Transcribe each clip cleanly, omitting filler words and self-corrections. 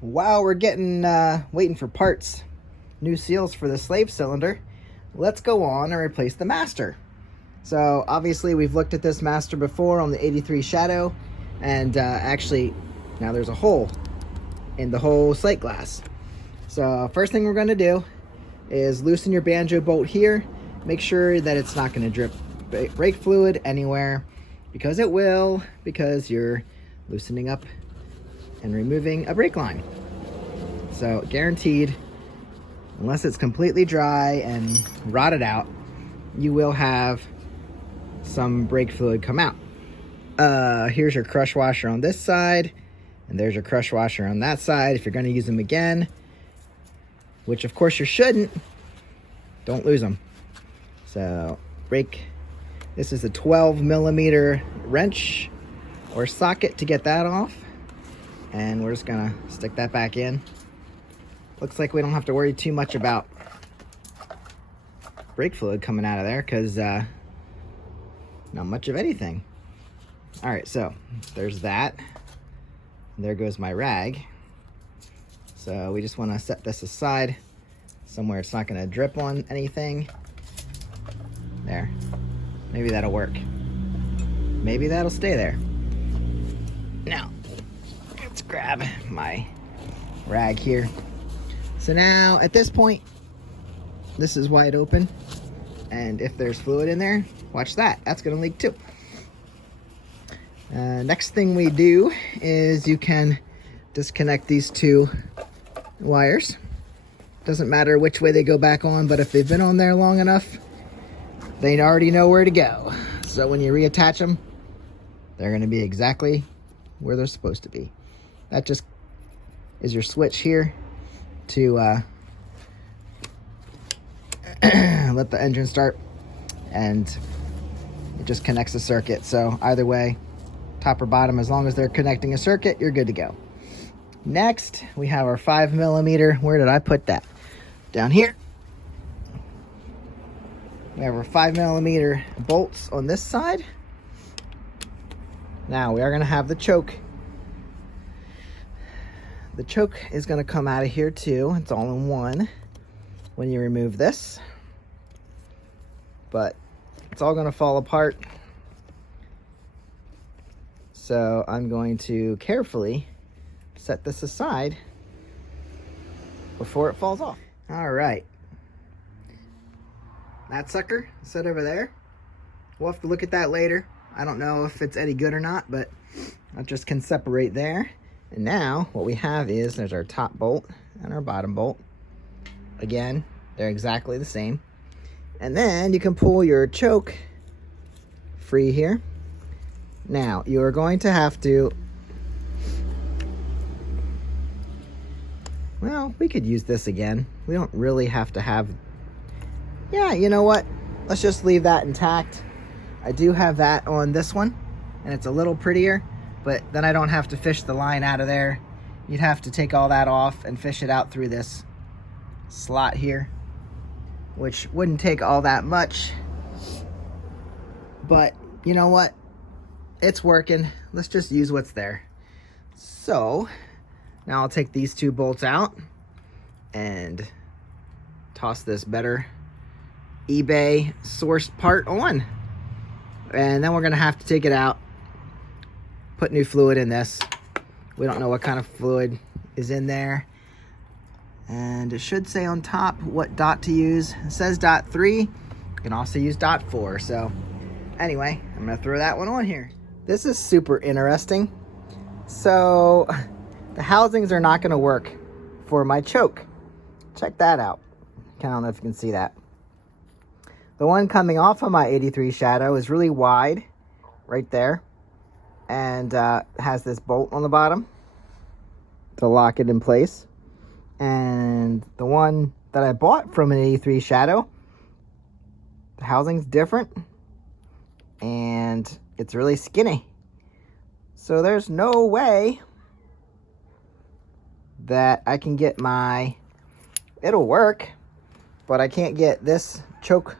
While we're waiting for parts, new seals for the slave cylinder, let's go on and replace the master. So obviously we've looked at this master before on the 83 Shadow, and actually now there's a hole in the whole slate glass. So first thing we're going to do is loosen your banjo bolt here. Make sure that it's not going to drip brake fluid anywhere, because it will, because you're loosening up and removing a brake line. So guaranteed, unless it's completely dry and rotted out, you will have some brake fluid come out. Here's your crush washer on this side, and there's your crush washer on that side. If you're going to use them again, which of course you shouldn't, don't lose them. So this is a 12 millimeter wrench or socket to get that off, and we're just gonna stick that back in. Looks like we don't have to worry too much about brake fluid coming out of there, because not much of anything. All right, so there's that. There goes my rag. So we just want to set this aside somewhere it's not going to drip on anything. There. Maybe that'll work. Maybe that'll stay there. Now, let's grab my rag here. So now, at this point, this is wide open. And if there's fluid in there, watch that. That's going to leak too. Next thing we do is you can disconnect these two wires. Doesn't matter which way they go back on, but if they've been on there long enough, they already know where to go. So when you reattach them, they're going to be exactly where they're supposed to be. That just is your switch here to let the engine start, and it just connects the circuit. So either way, top or bottom, as long as they're connecting a circuit, you're good to go. Next, we have our 5 millimeter. Where did I put that? Down here. We have our 5 millimeter bolts on this side. Now we are going to have the choke. The choke is going to come out of here too. It's all in one when you remove this. But it's all going to fall apart. So I'm going to carefully set this aside before it falls off. All right. That sucker set over there. We'll have to look at that later. I don't know if it's any good or not, but I just can separate there. And now what we have is there's our top bolt and our bottom bolt. Again, they're exactly the same. And then you can pull your choke free here. Now, you are going to have to, well, we could use this again. We don't really have to have, yeah, you know what? Let's just leave that intact. I do have that on this one, and it's a little prettier, but then I don't have to fish the line out of there. You'd have to take all that off and fish it out through this slot here, which wouldn't take all that much. But you know what? It's working. Let's just use what's there. So now I'll take these two bolts out and toss this better eBay sourced part on. And then we're going to have to take it out, put new fluid in this. We don't know what kind of fluid is in there. And it should say on top what dot to use. It says dot 3. You can also use dot 4. So anyway, I'm going to throw that one on here. This is super interesting. So the housings are not going to work for my choke. Check that out. I don't know if you can see that. The one coming off of my 83 Shadow is really wide right there, and has this bolt on the bottom to lock it in place. And the one that I bought from an 83 Shadow, the housing's different, and it's really skinny. So there's no way that I can get it'll work, but I can't get this choke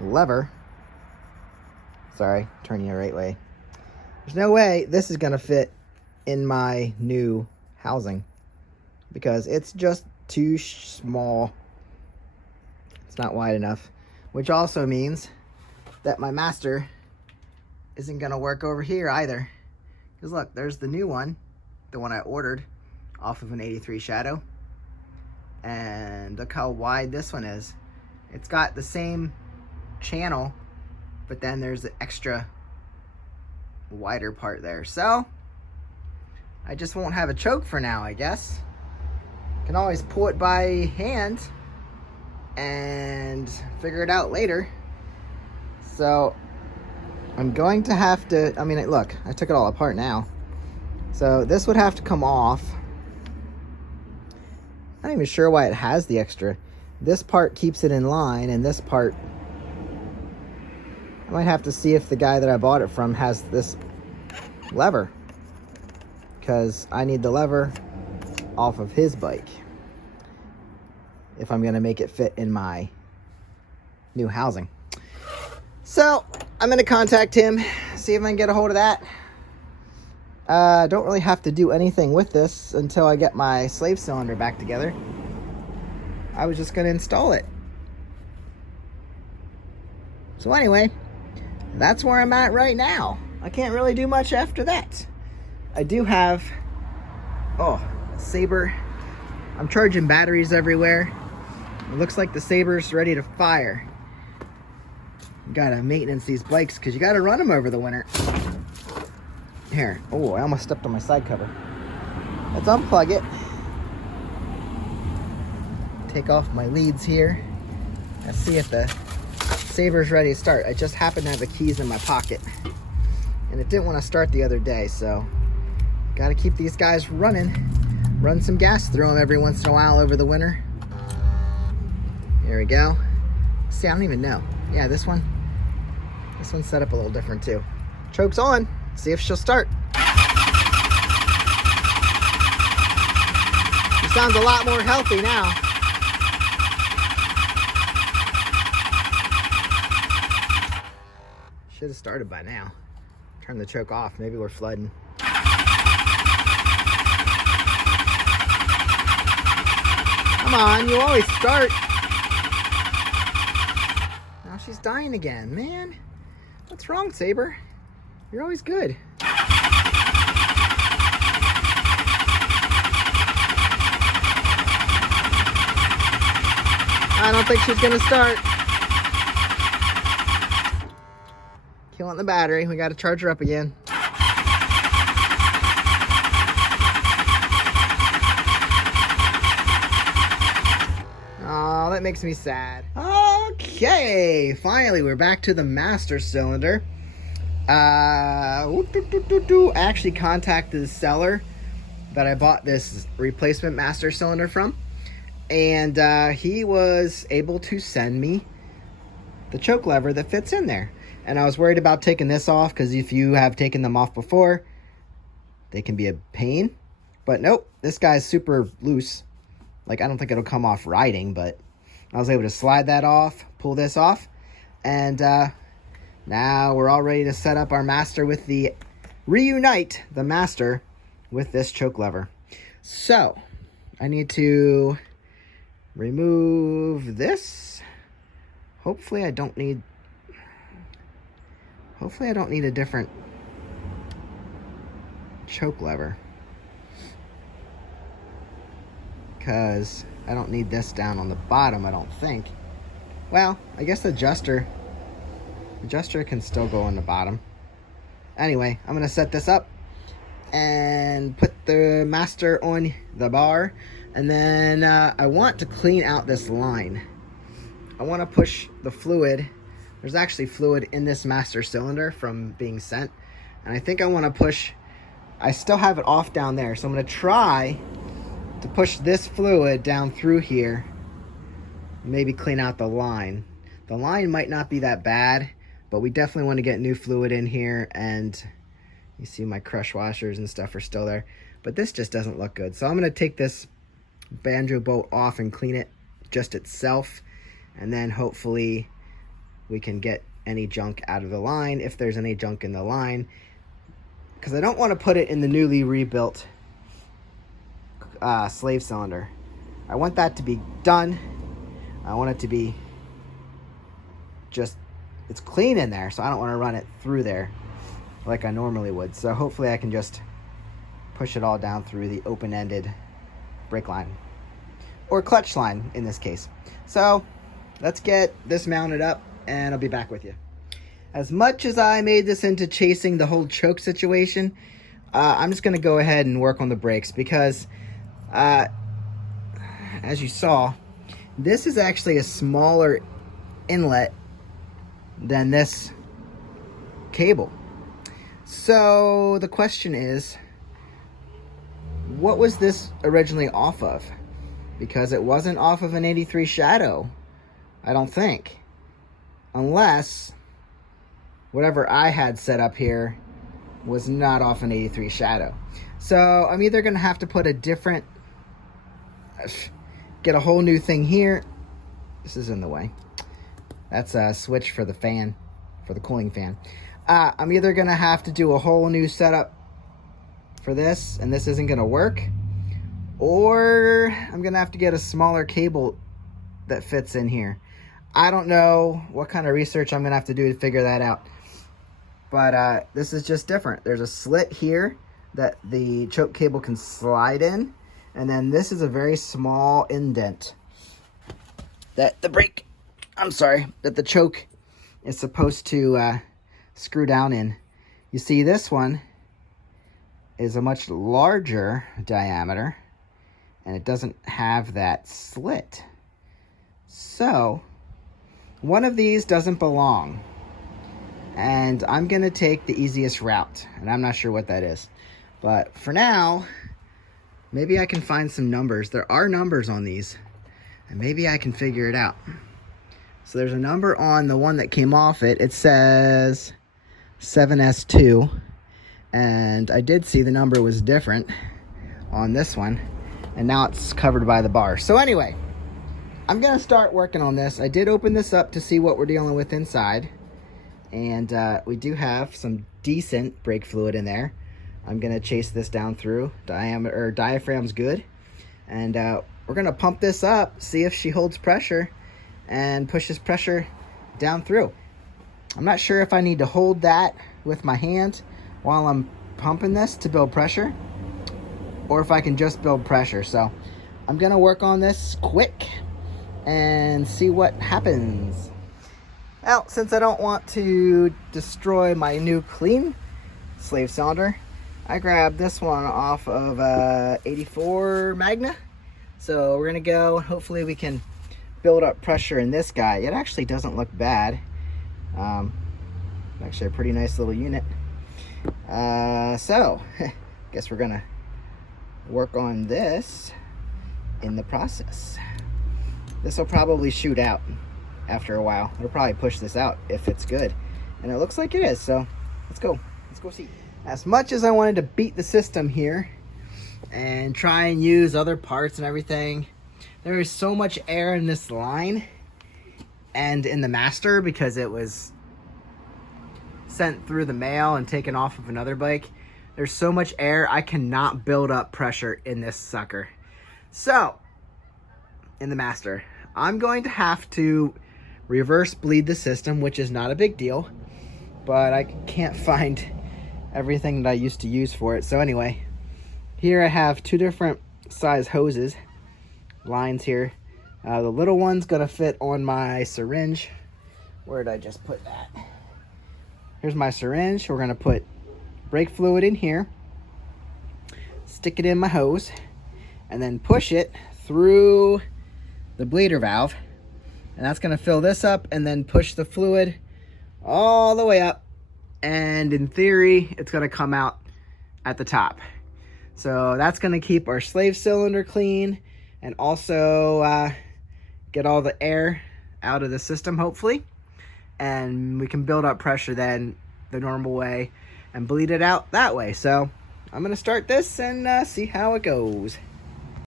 lever. Sorry, turning the right way. There's no way this is gonna fit in my new housing because it's just too small. It's not wide enough, which also means that my master isn't gonna work over here either. Because look, there's the new one, the one I ordered off of an 83 Shadow. And look how wide this one is. It's got the same channel, but then there's the extra wider part there. So I just won't have a choke for now, I guess. Can always pull it by hand and figure it out later. So I'm going to have to, I mean, look, I took it all apart now. So this would have to come off. I'm not even sure why it has the extra. This part keeps it in line, and this part, I might have to see if the guy that I bought it from has this lever, because I need the lever off of his bike if I'm gonna make it fit in my new housing. So I'm gonna contact him, see if I can get a hold of that. I don't really have to do anything with this until I get my slave cylinder back together. I was just gonna install it. So anyway, that's where I'm at right now. I can't really do much after that. I do have, Saber. I'm charging batteries everywhere. It looks like the Saber's ready to fire. You gotta maintenance these bikes because you gotta run them over the winter. Here, I almost stepped on my side cover. Let's unplug it. Take off my leads here. Let's see if the Saber's ready to start. I just happen to have the keys in my pocket. And it didn't want to start the other day, so gotta keep these guys running. Run some gas through them every once in a while over the winter. Here we go. See, I don't even know. Yeah, this one's set up a little different too. Choke's on. See if she'll start. She sounds a lot more healthy now. Should have started by now. Turn the choke off. Maybe we're flooding. Come on, you always start. Now she's dying again, man. What's wrong, Saber? You're always good. I don't think she's gonna start. Killing the battery. We gotta charge her up again. Oh, that makes me sad. Okay, finally we're back to the master cylinder. I actually contacted the seller that I bought this replacement master cylinder from, and he was able to send me the choke lever that fits in there. And I was worried about taking this off because if you have taken them off before, they can be a pain. But nope, this guy's super loose. Like, I don't think it'll come off riding, but I was able to slide that off, pull this off, and now we're all ready to set up our master with reunite the master with this choke lever. So I need to remove this. Hopefully I don't need a different choke lever, because I don't need this down on the bottom, I don't think. Well, I guess the adjuster can still go on the bottom. Anyway, I'm gonna set this up and put the master on the bar, and then I want to clean out this line. I want to push the fluid. There's actually fluid in this master cylinder from being sent, and I think I want to push, I still have it off down there, so I'm going to try to push this fluid down through here, maybe clean out the line. The line might not be that bad, but we definitely want to get new fluid in here, and you see my crush washers and stuff are still there, but this just doesn't look good. So I'm going to take this banjo bolt off and clean it just itself, and then hopefully we can get any junk out of the line, if there's any junk in the line, because I don't want to put it in the newly rebuilt slave cylinder. I want that to be done. I want it to be just, it's clean in there, so I don't want to run it through there like I normally would. So hopefully I can just push it all down through the open-ended brake line, or clutch line in this case. So let's get this mounted up and I'll be back with you. As much as I made this into chasing the whole choke situation, I'm just going to go ahead and work on the brakes because as you saw, this is actually a smaller inlet than this cable. So the question is, what was this originally off of? Because it wasn't off of an 83 Shadow, I don't think. Unless whatever I had set up here was not off an 83 Shadow. So I'm either going to have to put a different, get a whole new thing here. This is in the way. That's a switch for the fan, for the cooling fan. I'm either going to have to do a whole new setup for this, and this isn't going to work, or I'm going to have to get a smaller cable that fits in here. I don't know what kind of research I'm going to have to do to figure that out. But this is just different. There's a slit here that the choke cable can slide in, and then this is a very small indent that the brake, that the choke is supposed to screw down in. You see, this one is a much larger diameter, and it doesn't have that slit. So one of these doesn't belong, and I'm gonna take the easiest route, and I'm not sure what that is. But for now, maybe I can find some numbers. There are numbers on these, and maybe I can figure it out. So there's a number on the one that came off it. It says 7S2, and I did see the number was different on this one, and now it's covered by the bar. So anyway, I'm gonna start working on this. I did open this up to see what we're dealing with inside, and we do have some decent brake fluid in there. I'm gonna chase this down through. Diaphragm's good, and we're gonna pump this up, see if she holds pressure and pushes pressure down through. I'm not sure if I need to hold that with my hand while I'm pumping this to build pressure, or if I can just build pressure. So I'm gonna work on this quick and see what happens. Well, since I don't want to destroy my new clean slave cylinder, I grabbed this one off of 84 Magna. So we're gonna go, hopefully we can build up pressure in this guy. It actually doesn't look bad. Actually a pretty nice little unit. So guess we're gonna work on this in the process. This will probably shoot out after a while. It'll probably push this out if it's good, and it looks like it is. So let's go see. As much as I wanted to beat the system here and try and use other parts and everything, there is so much air in this line and in the master because it was sent through the mail and taken off of another bike. There's so much air, I cannot build up pressure in this sucker. So in the master, I'm going to have to reverse bleed the system, which is not a big deal, but I can't find everything that I used to use for it. So anyway, here I have two different size hoses, lines here. The little one's gonna fit on my syringe. Where did I just put that? Here's my syringe. We're gonna put brake fluid in here, stick it in my hose, and then push it through the bleeder valve, and that's gonna fill this up and then push the fluid all the way up, and in theory it's gonna come out at the top. So that's gonna keep our slave cylinder clean and also get all the air out of the system, hopefully, and we can build up pressure then the normal way and bleed it out that way. So I'm gonna start this and see how it goes.